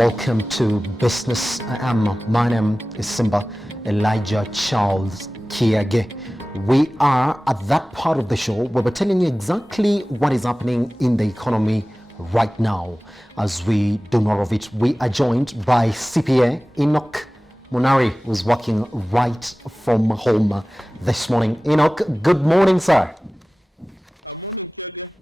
Welcome to Business. My name is Simba Elijah Charles Kiage. We are at that part of the show where we're telling you exactly what is happening in the economy right now. As we do more of it, we are joined by CPA Enock Monari, who's working right from home this morning. Enoch, good morning, sir. Morning, Kiage.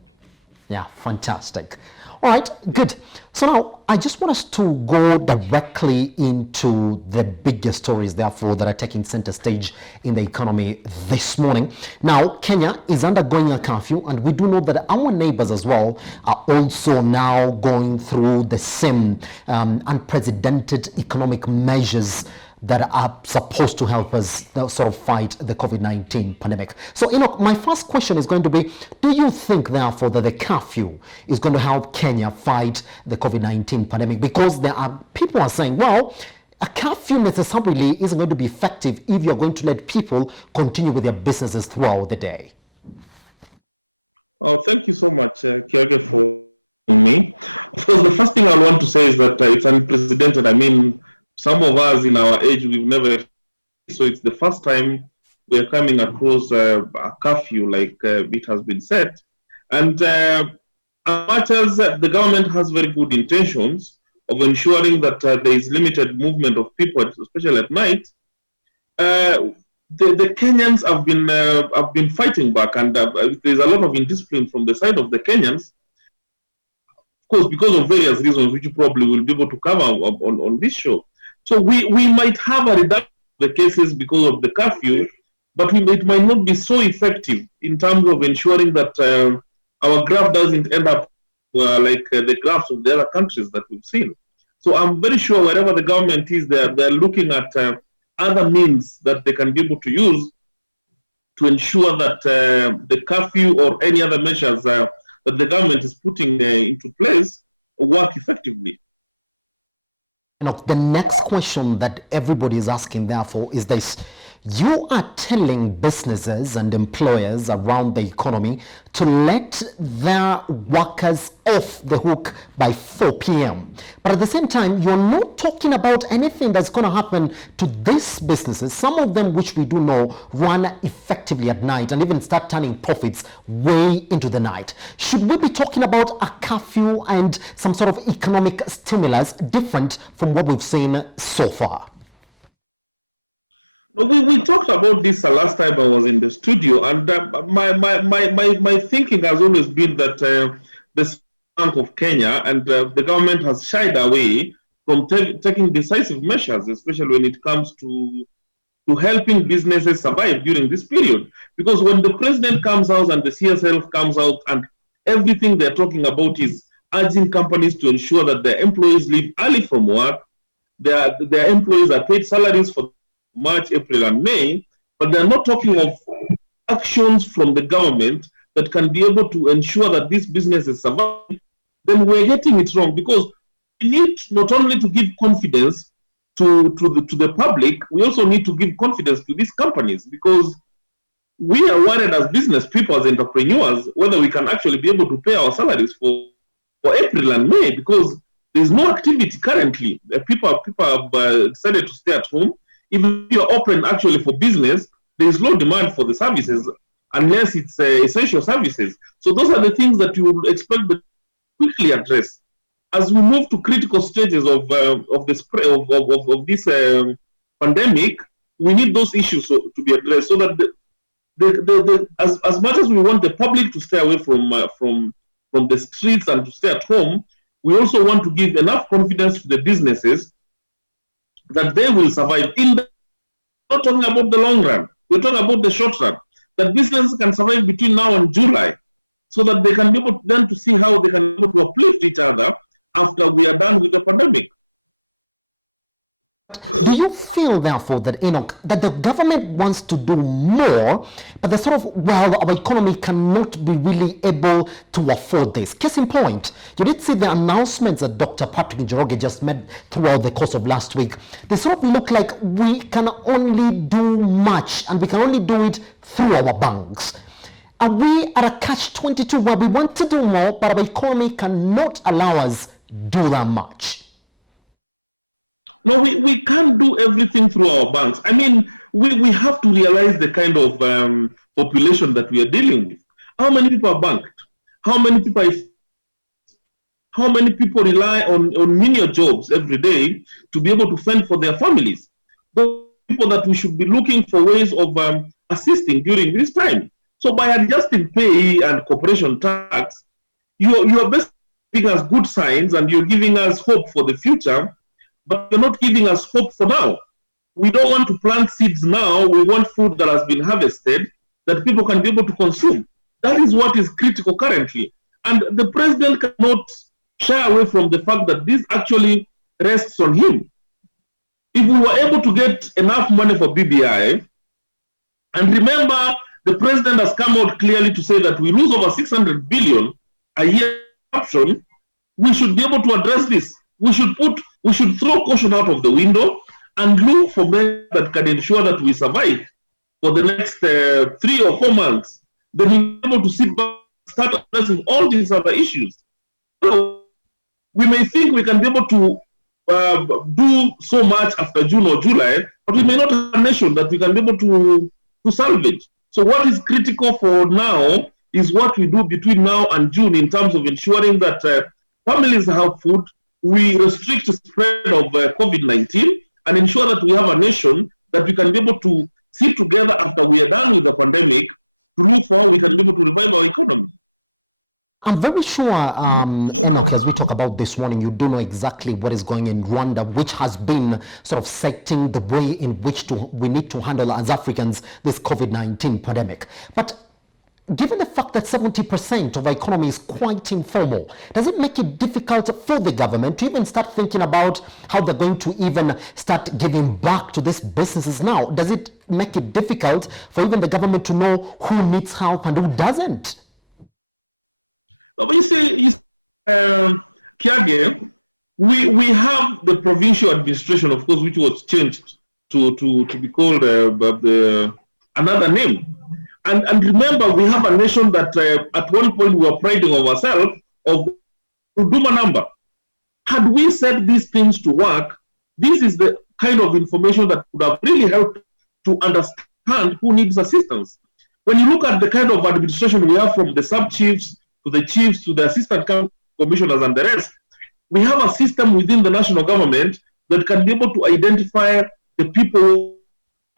Yeah, fantastic. All right, good. So now I just want us to go directly into the bigger stories, therefore, that are taking center stage in the economy this morning. Now, Kenya is undergoing a curfew, and we do know that our neighbors as well are also now going through the same unprecedented economic measures that are supposed to help us sort of fight the COVID-19 pandemic. So, Enoch, my first question is going to be, do you think, therefore, that the curfew is going to help Kenya fight the COVID-19 pandemic? Because there are people are saying, well, a curfew necessarily isn't going to be effective if you're going to let people continue with their businesses throughout the day. Oh, thank you so much, Kiage, for me. Of course, the first thing I want to say is that it's unprecedented. I mean, some of us in our age, we've never, so it's the first time we're coming across a curfew like it has been set. And as much as the government has very good intentions of ensuring that there is limited movement of people, especially at night, the Kenyans have been fighting back, and there's a lot of indiscipline from the side of the Kenyans. Of course, because of various reasons, which you probably will be able to cover on this show. So we might have a reduction of the cases because of the curfew, but it might not be so effective in terms of ensuring that our graph doesn't end up like the graphs of the other countries that we've seen. So I'm very sure wherever the government is, they're looking at other means that they can be able to use to ensure that the curfew or any other measures that the government is putting into place work effectively. The next question that everybody is asking, therefore, is this. You are telling businesses and employers around the economy to let their workers off the hook by 4 p.m. But at the same time, you're not talking about anything that's going to happen to these businesses, some of them which we do know run effectively at night and even start turning profits way into the night. Should we be talking about a curfew and some sort of economic stimulus different from what we've seen so far? We talked about this last time I was in the studio, and my thinking has always been that the Bank of Kenya and the government has shied away from taking decisive measures, especially when it comes to helping businesses survive during this period. Because when the president comes out and the CSL comes out and everything they're talking about is urging companies to ensure that their employees leave early from work, their employees are paid salaries for March, April, and May, but they're not talking of actions from the government that can be able to ensure that these businesses survive, then we're getting it wrong, because we need not only to give confidence to the public, we also need to give confidence to these companies, because we are worried as business people, as entrepreneurs, whether we can actually be able to pay our salaries for April and May, because there's no activity currently. People have decided to stay at home. Even if you're open actually for business, there is low demand for the services unless it's essential services. So those are the things that you would expect to quickly address. As we move to critical stages of the spread of this pandemic, we need those issues to be addressed, so that as much as we want the public to stay away from the streets and to stay at home, we also want to give enough confidence to the businesses that they will survive. We're not talking about the long run, we're talking about the short run, that businesses can survive between now and July, so that they can be able then to see how they can be able to uplift each other after we are done with the pandemic. Do you feel, therefore, that, Enoch, that the government wants to do more, but the sort of, well, our economy cannot be really able to afford this? Case in point, you did see the announcements that Dr. Patrick Njoroge just made throughout the course of last week. They sort of look like we can only do much, and we can only do it through our banks. Are we at a catch-22 where we want to do more, but our economy cannot allow us do that much? No, we can't do everything through our banks. I mean, we have to realize the kind of population that we are dealing with. How many people are banked? How many people how many people rely on menial jobs every day to be able to fend for their families? Those people that we should be looking for ways of assisting during this time. So by adjusting pay and corporation tax, you're basically giving us good signs and you're giving us hope for the future, but you're not giving us hope for now. We don't want to plant seeds now. We want food that has been harvested that people can be able to consume. That is what is critical currently. And the president cannot shy away from the fact that this actually rests on him. If we were able to get enough money for BBI, and remember, the president has come out clearly to say that we lose over 600 billion a year option, we should be able to address this. We should throw caution out of the window and look for measures that can ensure that we survive for the next 3 or 4 months. Then we'll be able to sit back and start addressing all these other issues. So we may think we can be able to do so much after June or July, but we may not have a nation that we can be able to salvage. So what is critical for now is what we do between now and June in terms of ensuring that families have food, we restrict the spread of COVID-19, and ensure that we have a nation that we can be able to sit together after we are done with the pandemic to look for how we can be able to revive our economy. I'm very sure, Enock, as we talk about this morning, you do know exactly what is going in Rwanda, which has been sort of setting the way in which we need to handle as Africans this COVID-19 pandemic. But given the fact that 70% of our economy is quite informal, does it make it difficult for the government to even start thinking about how they're going to even start giving back to these businesses now? Does it make it difficult for even the government to know who needs help and who doesn't? But you see, Kiage, we have the provincial administration, of course, which was changed to be called another name. And remember, we have a nation that at one point we were priding of ourselves of Huduma number. Had we set these things to work, this is the kind of information that would have really helped to understand who needs assistance. When you look at the kind of administration we have from the sub-chiefs to the chiefs to the assistant commissioners and the rest, we have a system within the national government that can be able to identify the people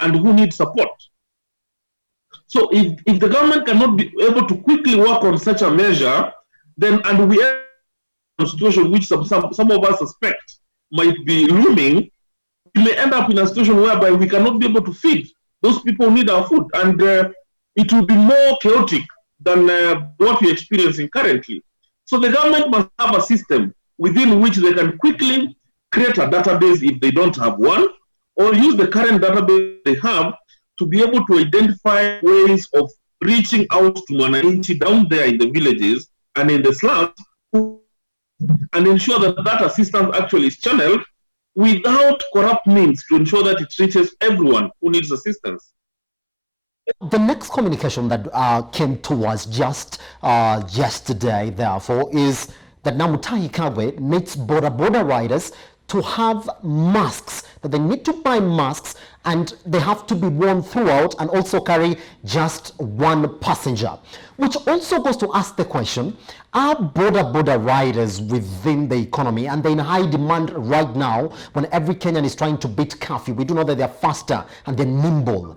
and who need support. So if the government cannot be able to quickly work on such a measure, then, and we are in a situation which some of us suspect might be looming, we may end up in a situation whereby we cannot be able to feed those people who need our food. And it will be more chaotic than what we're experiencing currently. So the government must have a system within which they can quickly create a database if they don't have one, or use the current database they have to be able to identify ways of reaching out to Mwananchi down there in the villages and in the slums, and ensure that that assistance actually is channeled without corrupt means to ensure that it reaches everyone who needs assistance. The next communication that came to us just yesterday, therefore, is that now Mutahi Kagwe needs border riders to have masks, that they need to buy masks and they have to be worn throughout and also carry just one passenger. Which also goes to ask the question, are border riders within the economy, and they're in high demand right now when every Kenyan is trying to beat curfew? We do know that they're faster and they're nimble.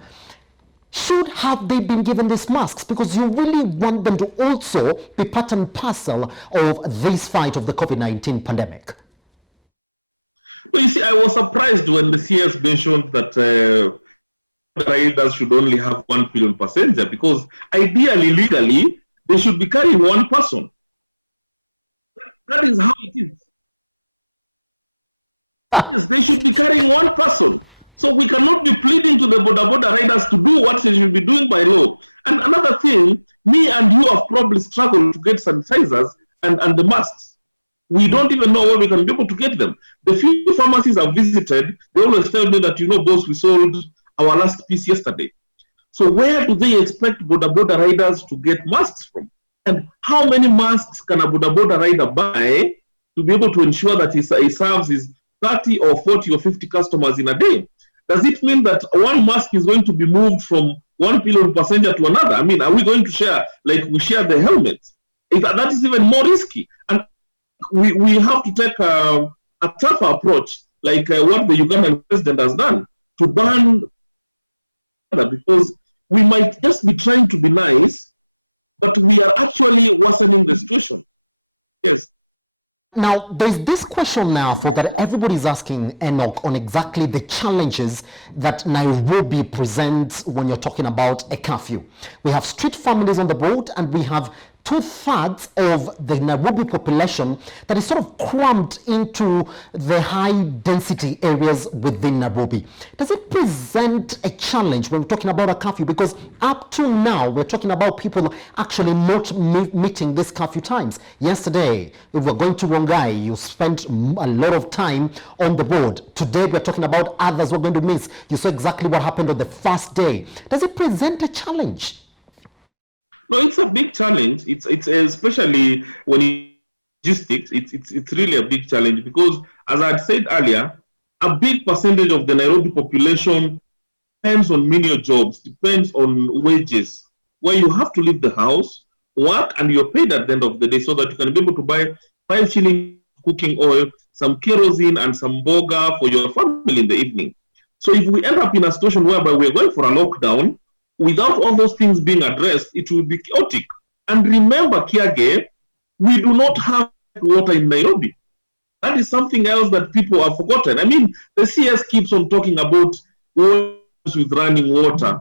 Should have they been given these masks? Because you really want them to also be part and parcel of this fight of the COVID-19 pandemic. Well, you see, I was surprised when the CS mentioned that riders should only have 1 billion passenger, because ideally, legally, they should be carrying one person. That is how it is. Yes, they should be carrying one person. So we cannot be pleading to the border riders to do what they should be doing by law. And another thing, me and you have probably struggled to get sanitizers and the masks. We don't even know where we can be able to get them. The few pharmacies I've visited, they always tell me that, boss, we sold our last piece yesterday. So where do they expect border riders to get masks from? And how many masks can a border rider buy to be able to ensure that he serves his 30 or 40 or 50 customers in a day. Does it mean that one mask is going to be moved from one pillion passenger to another? I mean, are we going to share, like we share the helmets? That is even more risky. And we have to take a tougher approach, like what the Ugandan president has done, to ban, because we might just be trying to be nice, but we are actually worsening the situation. Yes. Now, there's this question now for that everybody's asking, Enock, on exactly the challenges that Nairobi presents when you're talking about a curfew. We have street families on the road, and we have 2/3 of the Nairobi population that is sort of crammed into the high density areas within Nairobi. Does it present a challenge when we're talking about a curfew? Because up to now, we're talking about people actually not meeting these curfew times. Yesterday, if we're going to Rongai, you spent a lot of time on the road. Today, we're talking about others we're going to miss. You saw exactly what happened on the first day. Does it present a challenge? No, it's a big challenge. It's especially when logistics. It's really a big challenge because, as I had said earlier, a big percentage of the Nairobi population depends on menial jobs, depends on wages, where you have to leave the house, work, and you're paid at the end of the day, so that you can be able to buy 5 shilling cooking oil, some kerosene, and some burger for your family in the evening. So if we end up in a situation whereby we're going for a lockdown, without all those things being addressed, it will be chaotic. And remember, Kiage, we do not have water in Nairobi. That is something else that people have forgotten. I mean, the CS keeps on talking about wells with running water.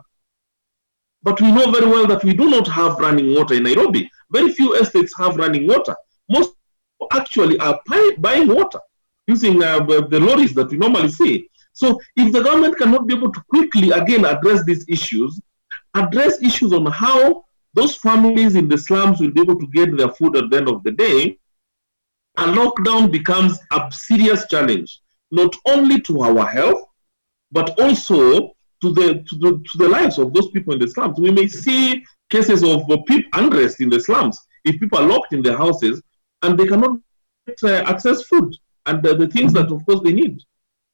But we know very well that we do not have running water in Nairobi. Very few estates have running water. Most people actually are buying water using the lorries that we normally see. So if the government cannot be able to quickly, again, address these issues, address issues on how those families in the slums will be able to get their food at the end of the day, a lockdown becomes a serious challenge, not only to our health, but also to the lives of those people in the slums. We may see cases of unrest in the slums if people are locked in their houses and they cannot access food and the things that, of course, they need.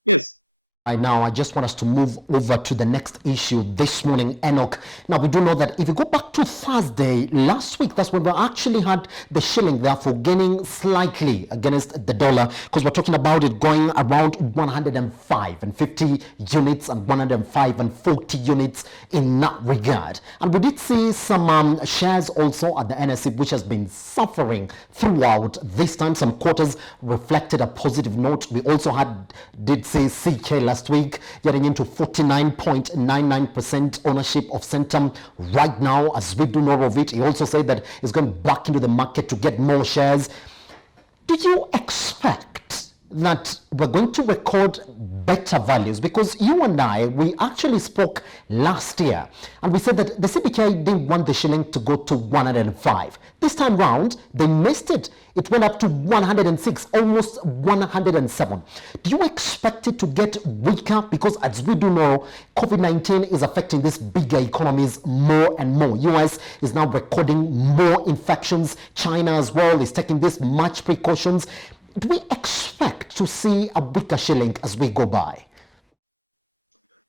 Yes. Right now, I just want us to move over to the next issue this morning, Enock. Now, we do know that if you go back to Thursday, last week, that's when we actually had the shilling, therefore, gaining slightly against the dollar, because we're talking about it going around 105.50 units and 105.40 units in that regard. And we did see some shares also at the NSE, which has been suffering throughout this time. Some quarters reflected a positive note. We also did see CK last week getting into 49.99% ownership of Centum right now, as we do know of it. He also said that he's going back into the market to get more shares. Do you expect that we're going to record better values? Because you and I, we actually spoke last year and we said that the CBK didn't want the shilling to go to 105. This time round, they missed it. It went up to 106, almost 107. Do you expect it to get weaker? Because as we do know, COVID-19 is affecting these bigger economies more and more. US is now recording more infections. China as well is taking this much precautions. Do we expect to see a weaker shilling as we go by?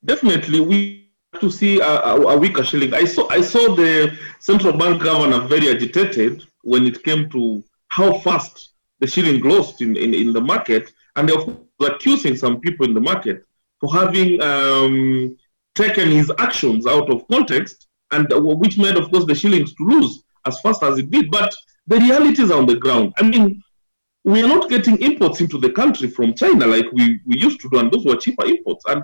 Definitely, we have to see a weaker shilling. I saw the central bank governor very agitated when it came to how fast the shilling lost in the market, and they were accusing some people in the market for having taken his actions out of context, and which made, of course, the shillings to lose as fast as it did. But the realities are on the ground. I mean, we are not getting imports into the country from China like we used to do, and those were cheaper imports, and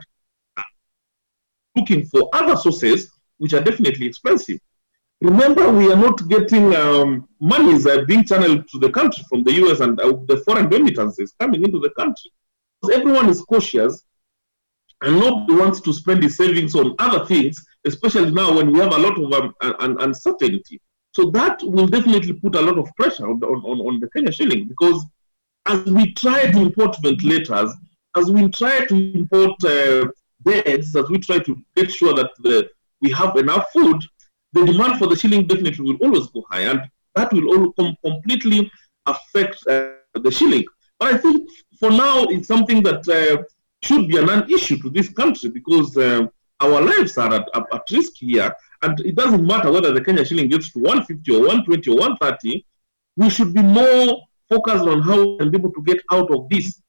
looking for other sources which are definitely expensive. Remember, we are not getting monies being channeled to the country from the US and the foreign remittances coming into the country. Because everyone is cautious and nobody wants to spend his savings on other things, especially now when we have a lot of uncertainty. So that will definitely put a lot of pressure on the Kenya shilling, because as we try to import ventilators, as we try to import beds, as we try to make sure that we have enough food, the demand for the shilling definitely will always go high, and that will all completely affect the shilling. But I think for now, it's something that should be a non-issue to this country because our lives are at risk here. And it doesn't matter whether the Kenya shilling gets to 150 or 120 or 130. We should be more focused on how we can be able to get out of this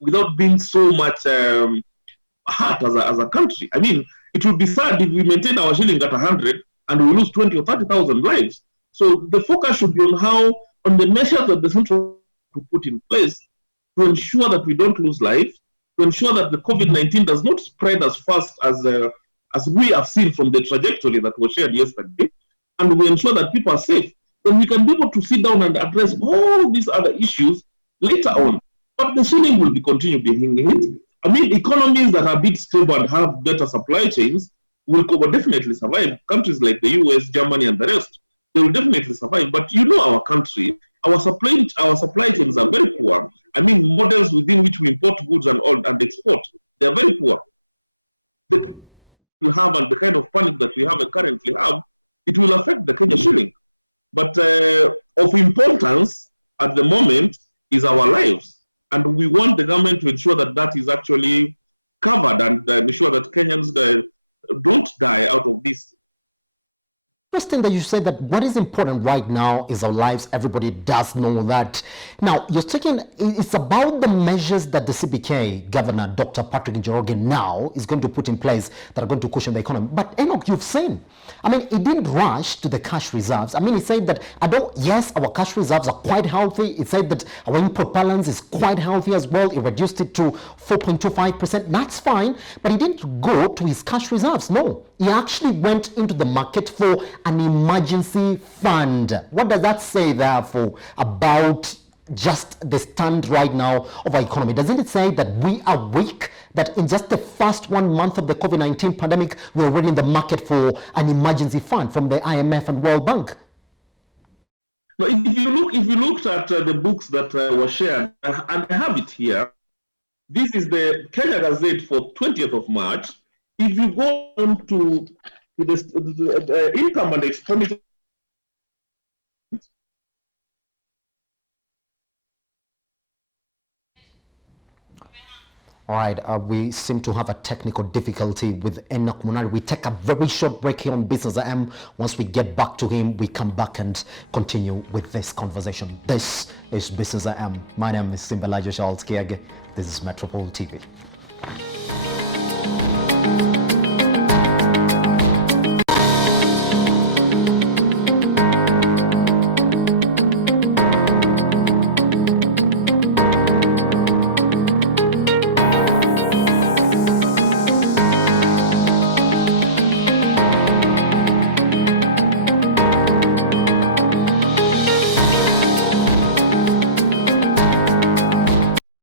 without being so much hurt as a country. I mean, it would be sad if we maintain our shilling at 100 and we lose 20 or 30,000 lives. So the focus should be on the measures that the central to put in place to ensure that we don't lose life, to ensure that the COVID-19 does not spread as fast as we have seen from the trajectory that was shared yesterday, and we ensure that people are safe. Then we can be able to sit down and address all these other issues later on. But the shilling will be continue being hit. I mean, economies that are a bit stable and have better supply chains will definitely survive. Countries like the US, Germany, and the rest, they will definitely survive. But you know our country, our supply chains are very poor. I mean, models within which we import goods and export, they are very poor. The kind we have and the kind of panic that we currently have, it will affect the Kenya shilling. But of importance at the moment is our lives. And we want the government to ensure that that is actually covered and ensure that Kenyans don't die out of this. Interesting that you said that what is important right now is our lives. Everybody does know that. Now, you're talking, it's about the measures that the CBK Governor, Dr. Patrick Njoroge, now is going to put in place that are going to cushion the economy. But Enoch, you've seen, I mean, it didn't rush to the cash reserves. I mean, he said that, yes, our cash reserves are quite healthy. It said that our import balance is quite healthy as well. He reduced it to 4.25%. That's fine. But he didn't go to his cash reserves. No, he actually went into the market for an emergency fund. What does that say, therefore, about just the stand right now of our economy? Doesn't it say that we are weak, that in just the first 1 month of the COVID-19 pandemic, we're already in the market for an emergency fund from the IMF and World Bank? Now, if you looked at the books that were shared, and I have it here, this is the Kenya Gazette for 20th of March. If you go on to the income and expenditure, all right, we seem to have a technical difficulty with Enock Monari. We take a very short break here on Business AM. Once we get back to him, we come back and continue with this conversation. This is Business AM. My name is Simbalajo Charles Kiage. This is Metropole TV.